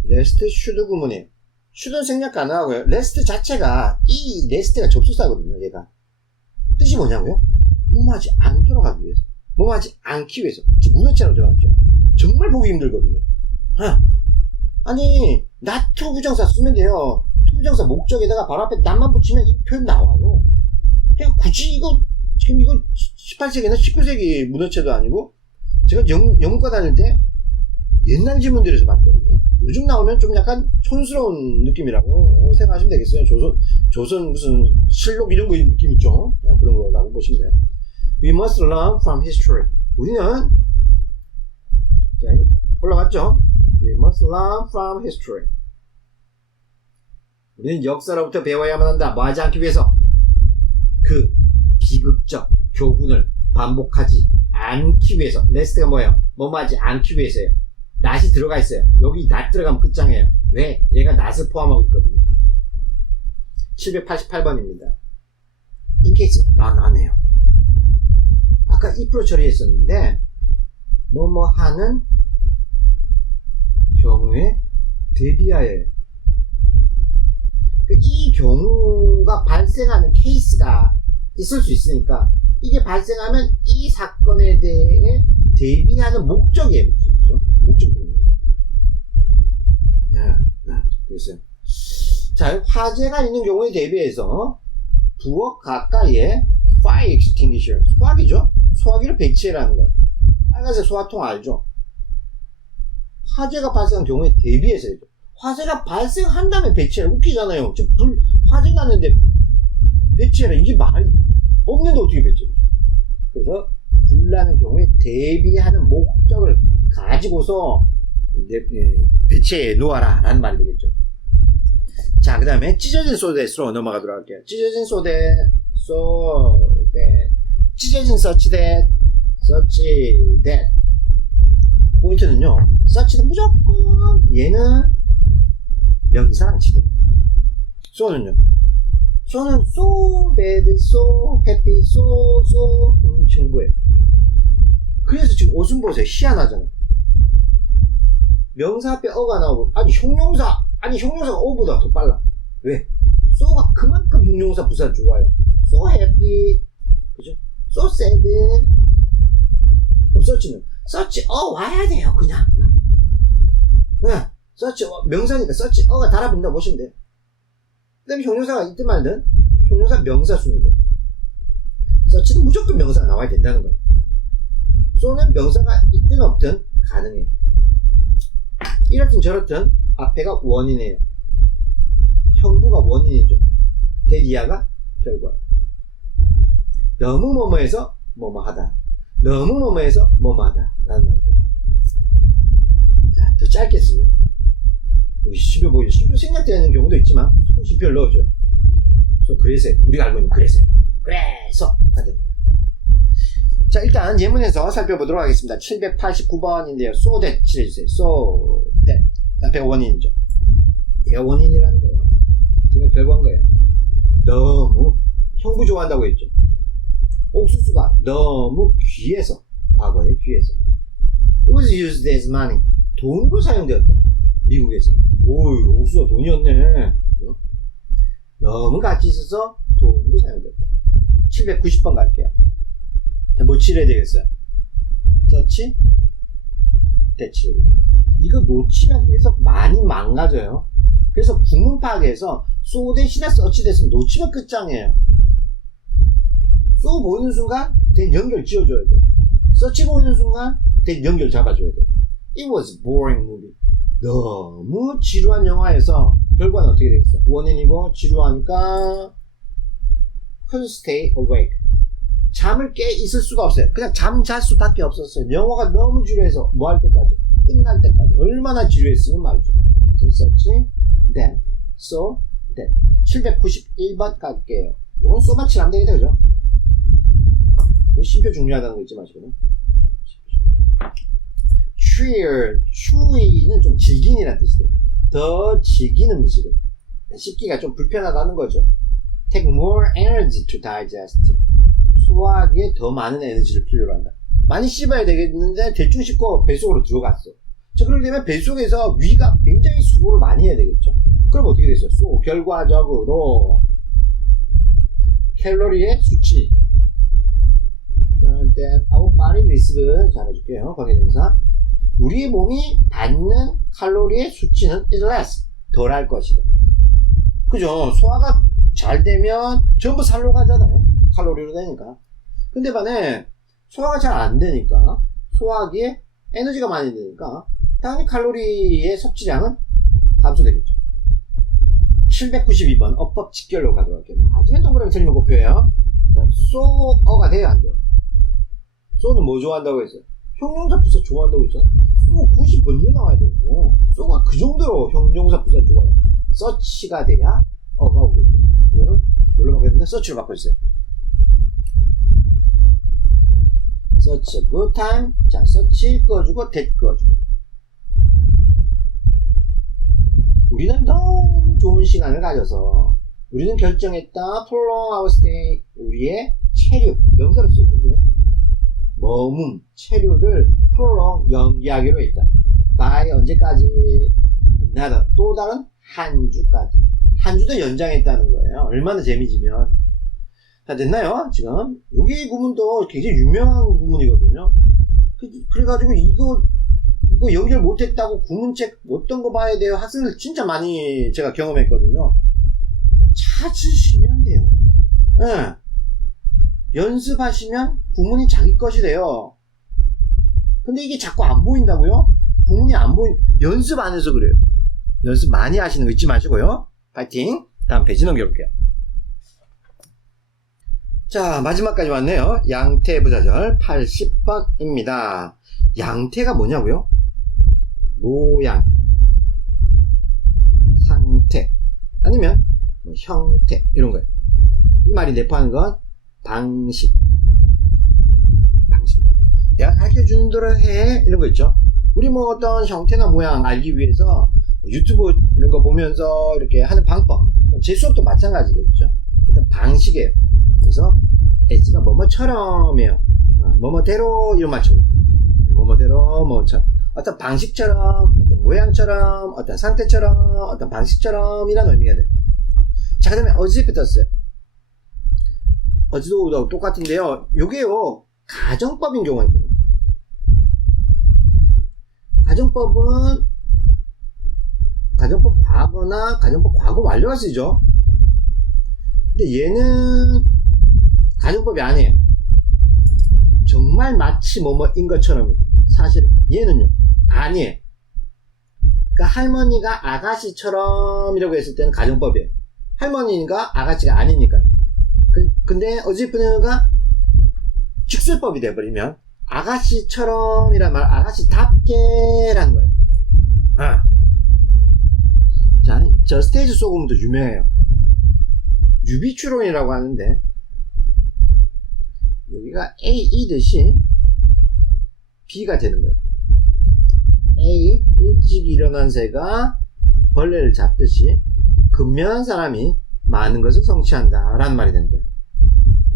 레스트 슈드 구문이에요. 슈드는 생략 가능하고요. 레스트 자체가 이 레스트가 접속사거든요. 얘가 뜻이 뭐냐고요? 뭐뭐 하지 않도록 하기 위해서, 뭐뭐 하지 않기 위해서. 지금 문어체로 들어갔죠. 정말 보기 힘들거든요. 아니 not 부정사 쓰면 돼요. to 부정사 목적에다가 바로 앞에 not만 붙이면 이 표현 나와요. 그냥 굳이 이거 지금 이거 18세기나 19세기 문어체도 아니고 제가 영문과 다닐 때 옛날 지문들에서 봤거든요. 요즘 나오면 좀 약간 촌스러운 느낌이라고 생각하시면 되겠어요. 조선 무슨 실록 이런 거 느낌 있죠? 그런 거라고 보시면 돼요. We must learn from history. 우리는 자, 올라갔죠? We must learn from history. 우리는 역사로부터 배워야만 한다. 뭐 하지 않기 위해서? 그 비극적 교훈을 반복하지 않기 위해서. 레스트가 뭐예요? 뭐뭐 하지 않기 위해서예요. 낫이 들어가 있어요. 여기 낫 들어가면 끝장이에요. 왜? 얘가 낫을 포함하고 있거든요. 788번입니다. in case 나네요. 아까 if로 처리했었는데 뭐뭐 하는 경우에 대비하여. 이 경우가 발생하는 케이스가 있을 수 있으니까 이게 발생하면 이 사건에 대해 대비하는 목적이에요. 그렇죠? 목적이에요. 됐어요. 자, 화재가 있는 경우에 대비해서 부엌 가까이에 fire extinguisher, 소화기죠? 소화기를 배치해라는 거예요. 빨간색 소화통 알죠? 화재가 발생한 경우에 대비해서 해야죠. 화재가 발생한 다음에 배치해라. 웃기잖아요. 지금 화재 났는데 배치해라. 이게 말이 없는데 어떻게 배치해야죠? 그래서 불나는 경우에 대비하는 목적을 가지고서 배치해 놓아라 라는 말이 되겠죠. 자, 그 다음에 찢어진 소댓으로 넘어가도록 할게요. 찢어진 찢어진 서치댓 포인트는요, 서치는 무조건 얘는 명사랑 치대. 소는요, 소는 so bad, so happy, so 형용부예요. 그래서 지금 옷은 보세요. 희한하잖아요. 명사 앞에 어가 나오고, 형용사가 어보다 더 빨라. 왜? so가 그만큼 형용사 부사 좋아요. so happy, 그죠? so sad. 그럼 서치 와야 돼요. 그냥. 서치 명사니까 서치 어가 달아붙는다 보시면 돼요. 그 다음에 형용사가 있든 말든 형용사 명사 순이돼요. 서치는 무조건 명사가 나와야 된다는 거예요. so는 명사가 있든 없든 가능해요. 이렇든 저렇든 앞에가 원인이에요. 형부가 원인이죠. 대리아가 결과예요. 너무 뭐뭐해서 뭐뭐하다. 너무 뭐뭐해서 뭐뭐하다 라는 말이죠. 자, 더 짧게 쓰면 여기 시표 생략되어 있는 경우도 있지만 보통 시표를 넣어줘요. 그래서 우리가 알고 있는 그래서가 되는 거예요. 자, 일단 예문에서 살펴보도록 하겠습니다. 789번인데요. so that 칠해주세요. so that 앞에가 원인이죠. 얘가 원인이라는 거예요. 제가 결과인 거예요. 너무 형부 좋아한다고 했죠. 옥수수가 너무 귀해서, 과거에 귀해서. It was used as money. 돈으로 사용되었다. 미국에서. 옥수수가 돈이었네. 그죠? 너무 가치 있어서 돈으로 사용됐다. 790번 갈게요. 뭐 칠해야 되겠어요? 서치, 대치. 이거 놓치면 해석 많이 망가져요. 그래서 구문 파악에서 소 대신에 서치 됐으면 놓치면 끝장이에요. 소 보이는 순간 대 연결 지어줘야 돼. 서치 보이는 순간 대 연결 잡아줘야 돼. It was boring movie. 너무 지루한 영화에서 결과는 어떻게 되겠어요? 원인이고 지루하니까 couldn't stay awake. 잠을 깨 있을 수가 없어요. 그냥 잠 잘 수밖에 없었어요. 영화가 너무 지루해서 뭐 할 때까지? 끝날 때까지. 얼마나 지루했으면 말이죠. So such that, so that. 791번 갈게요. 이건 쏘만 칠하면 되겠다, 그죠? 심표 중요하다는 거 잊지 마시고요. cheer, 추위는 좀 즐긴이라는 뜻이에요. 더 즐긴 음식을. 씹기가 좀 불편하다는 거죠. take more energy to digest. 소화하기에 더 많은 에너지를 필요로 한다. 많이 씹어야 되겠는데 대충 씹고 뱃속으로 들어갔어. 자, 그렇게 되면 뱃속에서 위가 굉장히 수고를 많이 해야 되겠죠. 그럼 어떻게 됐어요? 결과적으로 칼로리의 수치. our body receive 잡아줄게요. 관계대명사. 우리 몸이 받는 칼로리의 수치는 is less. 덜할 것이다. 그죠? 소화가 잘 되면 전부 살로 가잖아요. 칼로리로 되니까. 근데 반에 소화가 잘 안 되니까 소화하기에 에너지가 많이 드니까 당연히 칼로리의 섭취량은 감소되겠죠. 792번 어법 직결로 가도록 할게요. 마지막 동그라미 틀리면 곱해요. 자, 소어가 돼야 안 돼요. 소는 뭐 좋아한다고 했어요? 형용사 부사 좋아한다고 했잖아. 소 90 먼저 나와야 돼요. 소가 그 정도로 형용사 부사 좋아해요. 서치가 돼야 어가 오겠죠. 이걸 뭘로 바꾸는데 서치로 바꿔주세요. Such a good time. 자, such 꺼주고 that 꺼주고. 우리는 너무 좋은 시간을 가져서 우리는 결정했다. prolong our stay. 우리의 체류. 명사로 쓰죠, 지금. 머문, 체류를 prolong 연기하기로 했다. by 언제까지? another. 또 다른 한 주까지. 한 주도 연장했다는 거예요. 얼마나 재미지면. 자, 됐나요? 지금 여기 구문도 굉장히 유명한 구문이거든요. 그래가지고 이거 연결 못했다고 구문책 어떤 거 봐야 돼요? 학생들 진짜 많이 제가 경험했거든요. 찾으시면 돼요. 네. 연습하시면 구문이 자기 것이 돼요. 근데 이게 자꾸 안 보인다고요? 구문이 안 보인, 연습 안 해서 그래요. 연습 많이 하시는 거 잊지 마시고요. 파이팅! 다음 페이지 넘겨볼게요. 자, 마지막까지 왔네요. 양태 부사절 80번입니다. 양태가 뭐냐고요? 모양, 상태, 아니면 뭐 형태 이런 거예요. 이 말이 내포하는 건 방식. 내가 가르쳐주는 대로 해 이런 거 있죠. 우리 뭐 어떤 형태나 모양 알기 위해서 유튜브 이런 거 보면서 이렇게 하는 방법, 제 수업도 마찬가지겠죠. 일단 방식이에요. 그래서 as가 뭐뭐처럼이에요. 뭐뭐대로 이런 말처럼. 뭐뭐대로 뭐처럼. 어떤 방식처럼, 어떤 모양처럼, 어떤 상태처럼, 어떤 방식처럼 이런 의미가 돼요. 자, 그 다음에 어지에 붙었어요. 어지도 똑같은데요. 요게요, 가정법인 경우가 있거든요. 가정법은 가정법 과거나 가정법 과거 완료가 쓰이죠. 근데 얘는 가정법이 아니에요. 정말 마치 뭐뭐인 것처럼. 사실 얘는요 아니에요. 그러니까 할머니가 아가씨처럼 이라고 했을 때는 가정법이에요. 할머니가 아가씨가 아니니까요. 근데 어지프는가 직설법이 돼버리면 아가씨처럼 이란 말, 아가씨답게 라는 거예요. 자, 저 스테이지 소금도 유명해요. 유비추론이라고 하는데 여기가 A이듯이 B가 되는 거예요. A, 일찍 일어난 새가 벌레를 잡듯이 근면한 사람이 많은 것을 성취한다 라는 말이 되는 거예요.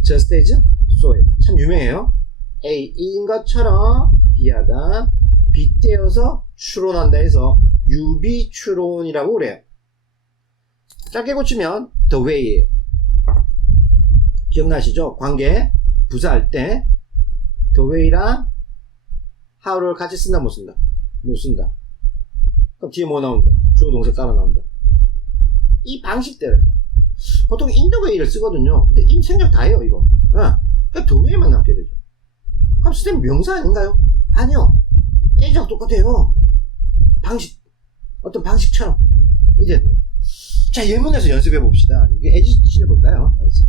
저 스테이지 소예요. 참 유명해요. A인 것처럼 B하다, 빗대어서 추론한다 해서 유비추론이라고 그래요. 짧게 고치면 the way예요. 기억나시죠? 관계 부사할 때 the way랑 how를 같이 쓴다 못 쓴다? 못 쓴다. 그럼 뒤에 뭐 나온다? 주어 동사 따라 나온다. 이 방식대로 보통 in the way를 쓰거든요. 근데 임 생략 다 해요 이거. 그러니까 the way만 남게 되죠. 그럼 선생님 명사 아닌가요? 아니요. as랑 똑같아요. 방식 어떤 방식처럼 이게 되는 거예요. 자, 예문에서 연습해 봅시다. 이게 as 칠해볼까요? as.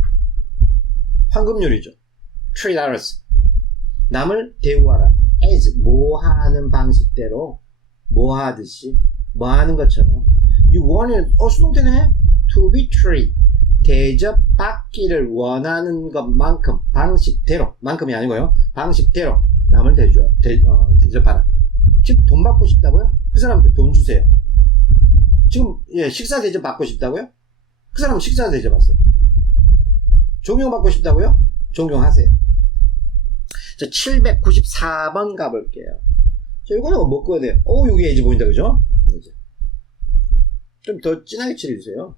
황금률이죠. $3. 남을 대우하라. as 뭐 하는 방식대로 뭐 하듯이 뭐 하는 것처럼 you want 수동태네. to be treated 대접받기를 원하는 것만큼 방식대로 만큼이 아니고요. 방식대로 남을 대접하라. 지금 돈 받고 싶다고요? 그 사람한테 돈 주세요. 지금 식사 대접 받고 싶다고요? 그 사람은 식사 대접하세요. 존경받고 싶다고요? 존경하세요. 자, 794번 가볼게요. 자, 이거는 뭐 꺼야 돼요? 여기 에이지 보인다, 그죠? 좀 더 진하게 칠해주세요.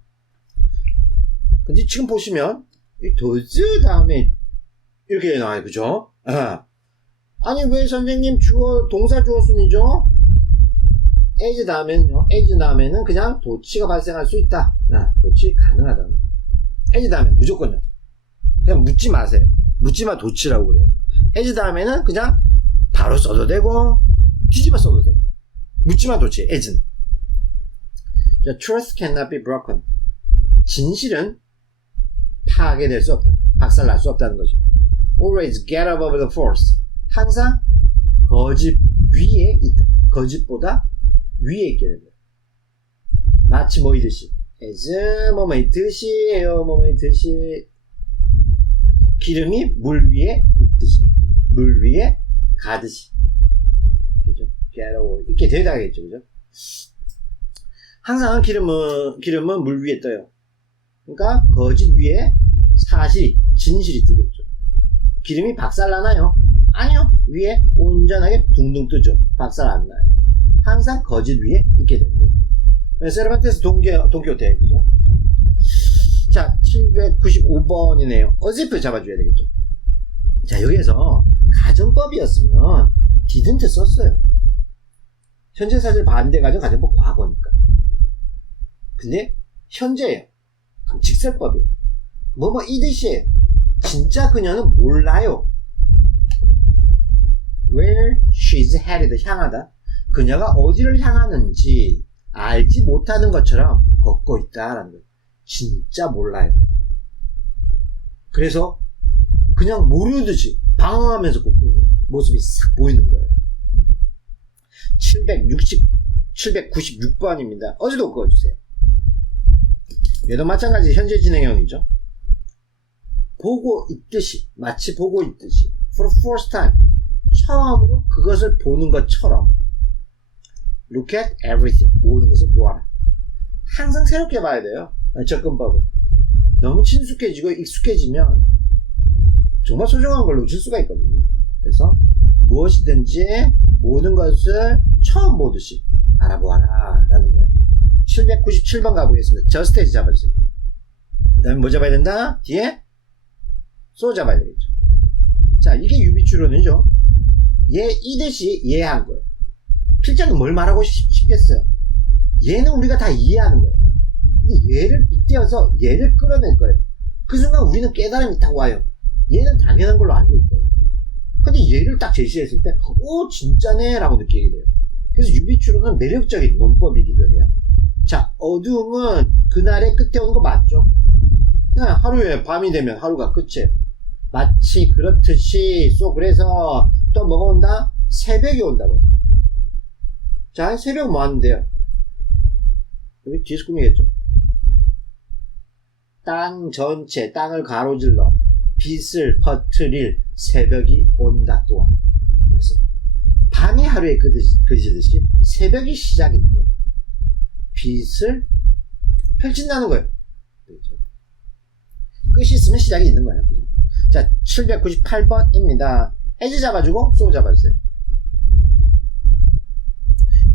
근데 지금 보시면, 이 does 다음에 이렇게 나와요, 그죠? 아니, 왜 선생님 동사 주어 순이죠? as 다음에는요, as 다음에는 그냥 도치가 발생할 수 있다. 도치 가능하다는 거예요. as 다음에 무조건요. 그냥 묻지 마세요. 묻지마 도치라고 그래요. as 다음에는 그냥 바로 써도 되고 뒤집어 써도 돼요. 묻지마 도치 as는. 자, truth cannot be broken. 진실은 파괴될 수 없다. 박살날 수 없다는 거죠. always get above the false. 항상 거짓 위에 있다. 거짓보다 위에 있게 된다. 마치 뭐이듯이 as 뭐뭐 있듯이에요. 뭐뭐 있듯이 기름이 물 위에 있듯이 물 위에 가듯이 그죠? 이렇게 되다겠죠, 그죠? 항상 기름은 물 위에 떠요. 그러니까 거짓 위에 사실 진실이 뜨겠죠. 기름이 박살나나요? 아니요. 위에 온전하게 둥둥 뜨죠. 박살 안 나요. 항상 거짓 위에 있게 되는 거죠. 세르반테스 동교태 그죠? 자, 795번이네요. 어지프 잡아줘야 되겠죠. 자, 여기에서 가정법이었으면 didn't 썼어요. 현재사실 반대 가정법 과거니까. 근데 현재예요. 그럼 직설법이에요. 뭐뭐 이 뜻이에요. 진짜 그녀는 몰라요. Where she's headed 향하다. 그녀가 어디를 향하는지 알지 못하는 것처럼 걷고 있다라는 거예요. 진짜 몰라요. 그래서 그냥 모르듯이 방황하면서 걷고 있는 모습이 싹 보이는 거예요. 796번입니다. 어제도 그어주세요. 얘도 마찬가지 현재 진행형이죠. 보고 있듯이 마치 보고 있듯이 for the first time 처음으로 그것을 보는 것처럼 look at everything 모든 것을 보아라. 항상 새롭게 봐야 돼요. 접근법을. 너무 친숙해지고 익숙해지면 정말 소중한 걸 놓칠 수가 있거든요. 그래서 무엇이든지 모든 것을 처음 보듯이 바라보아라 라는 거예요. 797번 가보겠습니다. just as 잡아주세요. 그 다음에 뭐 잡아야 된다? 뒤에 so 잡아야 되겠죠. 자, 이게 유비추론이죠. 얘 이듯이 이해한 거예요. 필자는 뭘 말하고 싶겠어요? 얘는 우리가 다 이해하는 거예요. 근데 얘를 빗대어서 얘를 끌어낼 거예요. 그 순간 우리는 깨달음이 딱 와요. 얘는 당연한 걸로 알고 있거든요. 근데 얘를 딱 제시했을 때, 진짜네 라고 느끼게 돼요. 그래서 유비추론은 매력적인 논법이기도 해요. 자, 어둠은 그날의 끝에 오는 거 맞죠? 그냥 하루에 밤이 되면 하루가 끝이에요. 마치 그렇듯이 그래서 또 뭐가 온다? 새벽이 온다고. 자, 새벽 뭐 하는데요? 여기 뒤에서 꾸미겠죠. 땅 전체, 땅을 가로질러 빛을 퍼뜨릴 새벽이 온다 또한. 그래서 밤이 하루에 그지듯이 새벽이 시작인데 빛을 펼친다는 거예요. 그렇죠? 끝이 있으면 시작이 있는 거예요. 그죠? 자, 798번입니다. as 잡아주고 so 잡아주세요.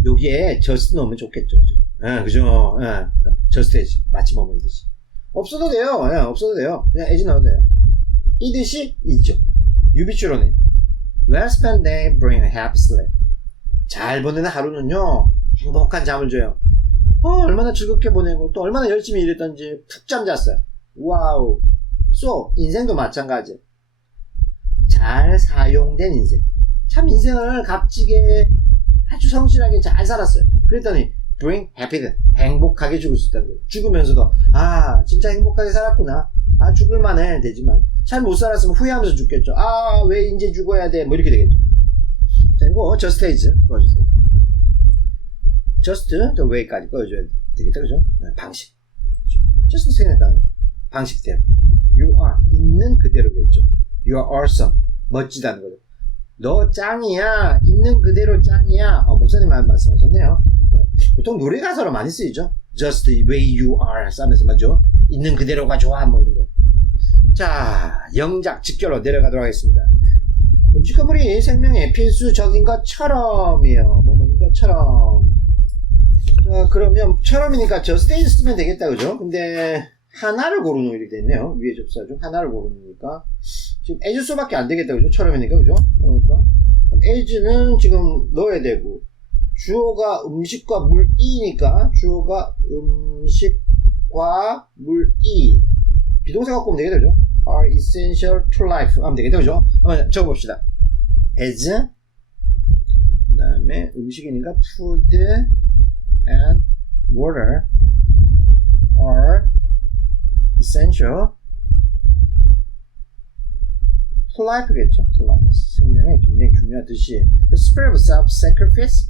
여기에 just 넣으면 좋겠죠. 그죠? just as 마치 뭐뭐이듯이. 없어도 돼요. 없어도 돼요. 그냥 as 넣어도 돼요. 이듯이 있죠. 유비추론에 well spent day bring a happy sleep. 잘 보내는 하루는요 행복한 잠을 줘요. 얼마나 즐겁게 보내고 또 얼마나 열심히 일했던지 푹 잠잤어요. 와우. So 인생도 마찬가지. 잘 사용된 인생. 참 인생을 값지게 아주 성실하게 잘 살았어요. 그랬더니 bring happiness. 행복하게 죽을 수 있다는 거예요. 죽으면서도 진짜 행복하게 살았구나. 죽을만해 되지만 잘 못 살았으면 후회하면서 죽겠죠. 왜 이제 죽어야 돼? 뭐 이렇게 되겠죠. 자, 이거 just as 꺼주세요. just the way까지 꺼줘야 되겠다, 그죠? 방식. just 생각하는 방식대로. you are 있는 그대로겠죠. you are awesome 멋지다는 거죠. 너 짱이야. 있는 그대로 짱이야. 목사님 말씀하셨네요. 보통 노래 가사로 많이 쓰이죠. just the way you are 싸면서 맞죠? 있는 그대로가 좋아 뭐 이런 거. 자, 영작 직결로 내려가도록 하겠습니다. 음식 건물이 생명의 필수적인 것처럼이에요. 뭐인 것처럼. 자, 그러면 처럼이니까 just as 쓰면 되겠다, 그죠? 근데 하나를 고르는 이렇게 됐네요. 위에 접사 중 하나를 고르니까 지금 as 수밖에 안 되겠다, 그죠? 처럼이니까, 그죠? 그러니까 as는 지금 넣어야 되고 주어가 음식과 물이니까 주어가 음식과 물이 비동사 갖고 오면 되겠죠? are essential to life 하면 되겠죠? 그죠? 한번 적어봅시다. as 그 다음에 음식이니까 food and water are essential to life겠죠? to life. 생명에 굉장히 중요하듯이 the spirit of self-sacrifice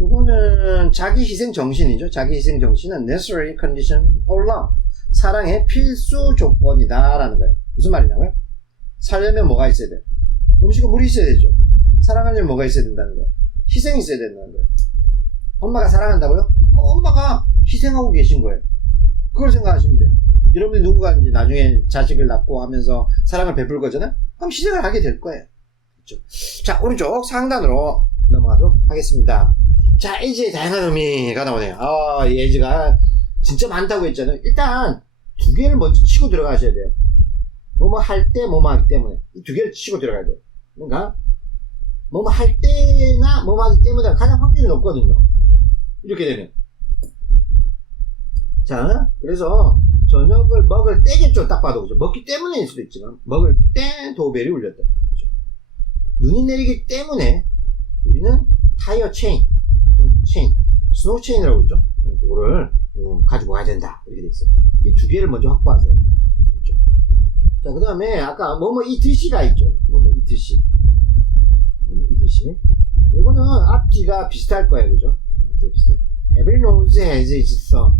이거는 자기 희생 정신이죠. 자기 희생 정신은 necessary condition of love. 사랑의 필수 조건이다 라는 거예요. 무슨 말이냐고요? 살려면 뭐가 있어야 돼요? 음식과 물이 있어야 되죠. 사랑하려면 뭐가 있어야 된다는 거예요? 희생이 있어야 된다는 거예요. 엄마가 사랑한다고요? 엄마가 희생하고 계신 거예요. 그걸 생각하시면 돼요. 여러분이 누군가 이제 나중에 자식을 낳고 하면서 사랑을 베풀 거잖아요? 그럼 희생을 하게 될 거예요. 그렇죠? 자, 오른쪽 상단으로 넘어가도록 하겠습니다. 자, 에이지의 다양한 의미가 나오네요. 이 에이지가 진짜 많다고 했잖아요. 일단 두 개를 먼저 치고 들어가셔야 돼요. 뭐뭐 할 때, 뭐뭐 하기 때문에 이 두 개를 치고 들어가야 돼요. 그러니까 뭐뭐 할 때나 뭐뭐 하기 때문에 가장 확률이 높거든요. 이렇게 되면 자, 그래서 저녁을 먹을 때겠죠. 딱 봐도 그죠. 먹기 때문에일 수도 있지만 먹을 때 도벨이 울렸다. 그죠. 눈이 내리기 때문에 우리는 타이어 체인, 스노우 체인이라고 그러죠. 그거를 가지고 가야 된다. 이렇게 돼 있어요. 이 두 개를 먼저 확보하세요. 그렇죠. 자, 그 다음에 아까 뭐뭐 이 듯이가 있죠. 뭐뭐 이 듯이. 이거는 앞뒤가 비슷할 거예요. 그죠? 앞뒤가 비슷해요. Every nose has its thorn.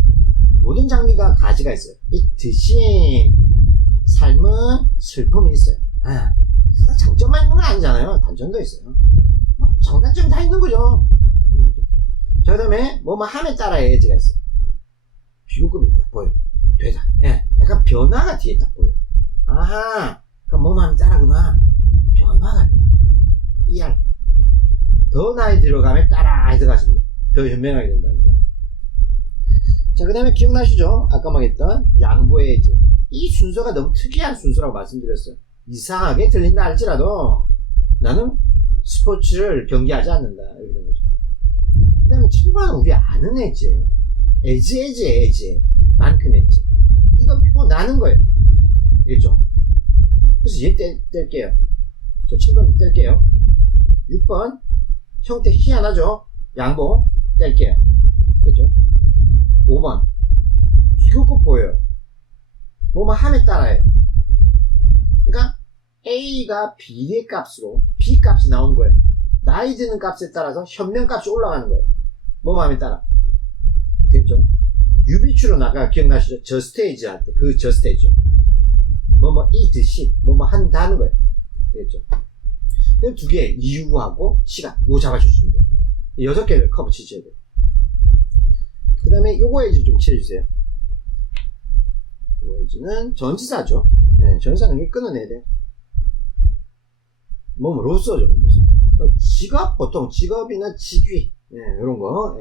모든 장미가 가지가 있어요. 이 듯이 삶은 슬픔이 있어요. 장점만 있는 건 아니잖아요. 단점도 있어요. 장단점이 다 있는 거죠. 자, 그 다음에 뭐뭐 함에 따라 에지가 있어요. 비교급이 딱 보여. 되다. 약간 변화가 뒤에 딱 보여. 그러니까 뭐뭐 함에 따라구나. 변화가 돼. ER. 더 나이 들어가면 따라 들어가시면 돼요. 더 현명하게 된다는 거죠. 자, 그 다음에 기억나시죠? 아까 말했던 양보의 에지. 이 순서가 너무 특이한 순서라고 말씀드렸어요. 이상하게 들린다 할지라도 나는 스포츠를 경기하지 않는다. 이렇게 된 거죠. 그 다음에 7번은 우리 아는 에지예요. 에지. 만큼 에지. 이건 표 나는 거예요. 알겠죠? 그래서 얘 뗄게요. 저 7번 뗄게요. 6번 형태 희한하죠? 양보 뗄게요. 됐죠? 5번 비교급 보여요. 뭐뭐 함에 따라요. 그러니까 A가 B의 값으로 B 값이 나오는 거예요. 나이 드는 값에 따라서 현명 값이 올라가는 거예요. 뭐뭐 함에 따라. 됐죠? 유비추론 아까 기억나시죠? 저스테이지 할 때 그 저스테이지. 뭐뭐 이 듯이 뭐뭐 한다는 거예요. 됐죠? 두 개 이유하고 시간 이거 잡아주시면 돼요. 6개를 커버 치셔야 돼요. 그 다음에 요거에 이제 좀 칠해주세요. 요거 이제는 전치사죠. 전치사는 이게 끊어내야 돼요. 로서죠. 직업, 보통 직업이나 직위, 이런 거,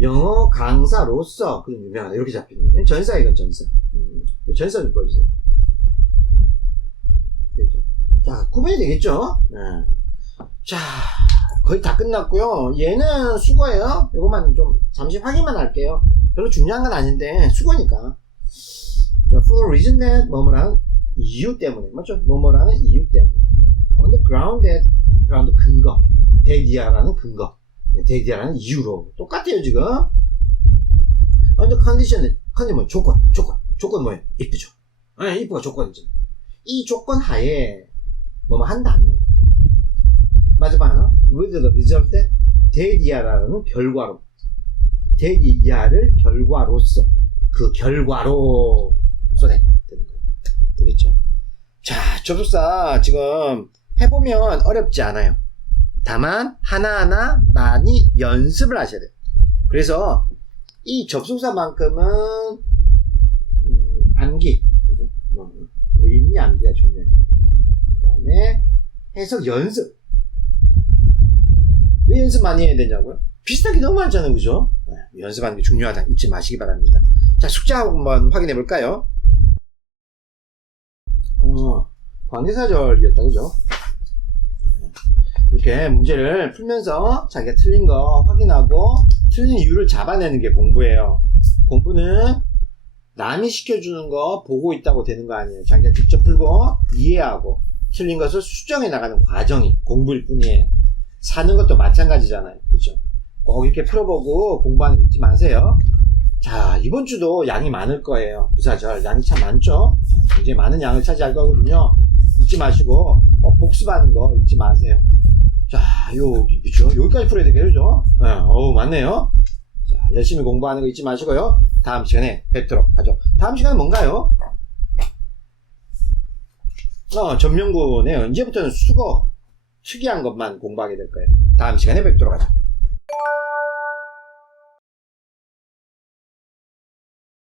영어 강사로서, 그런 유명하다. 이렇게 잡히는 거예요. 전치사, 이건 전치사. 전치사 좀 보여주세요. 자, 구분이 되겠죠? 네. 자, 거의 다 끝났고요. 얘는 수거예요. 이것만 좀 잠시 확인만 할게요. 별로 중요한 건 아닌데 수거니까. 자, for a reason that 뭐뭐라는 이유 때문에, 맞죠? 뭐뭐라는 이유 때문에. on the ground that, ground 근거, 대디아라는 근거, 대디아라는 이유로 똑같아요 지금. under condition, 컨디션 뭐 조건 뭐예요? 이쁘죠? 네, 이쁘가 조건이죠. 이 조건 하에 뭐뭐 한다면, 마지막은 with the result that, 대디아라는 결과로, 대디아를 결과로서, 그 결과로 써내 되는 거예요. 되겠죠? 자, 접속사 지금 해보면 어렵지 않아요. 다만 하나하나 많이 연습을 하셔야 돼요. 그래서 이 접속사만큼은 암기, 그죠? 의미 암기가 중요해요. 그 다음에 해석 연습. 왜 연습 많이 해야 되냐고요? 비슷한 게 너무 많잖아요, 그죠? 네, 연습하는 게 중요하다 잊지 마시기 바랍니다. 자, 숙제 한번 확인해 볼까요? 관계사절이었다, 그죠? 이렇게 문제를 풀면서 자기가 틀린 거 확인하고 틀린 이유를 잡아내는 게 공부예요. 공부는 남이 시켜주는 거 보고 있다고 되는 거 아니에요. 자기가 직접 풀고 이해하고 틀린 것을 수정해 나가는 과정이 공부일 뿐이에요. 사는 것도 마찬가지잖아요. 그죠? 꼭 이렇게 풀어보고 공부하는 거 잊지 마세요. 자, 이번 주도 양이 많을 거예요. 부사절 양이 참 많죠? 굉장히 많은 양을 차지할 거거든요. 잊지 마시고 꼭 복습하는 거 잊지 마세요. 자, 여기 그죠? 여기까지 풀어야 되겠죠? 네, 맞네요. 자, 열심히 공부하는 거 잊지 마시고요. 다음 시간에 뵙도록 하죠. 다음 시간은 뭔가요? 전명구네요. 이제부터는 수거 특이한 것만 공부하게 될 거예요. 다음 시간에 뵙도록 하죠.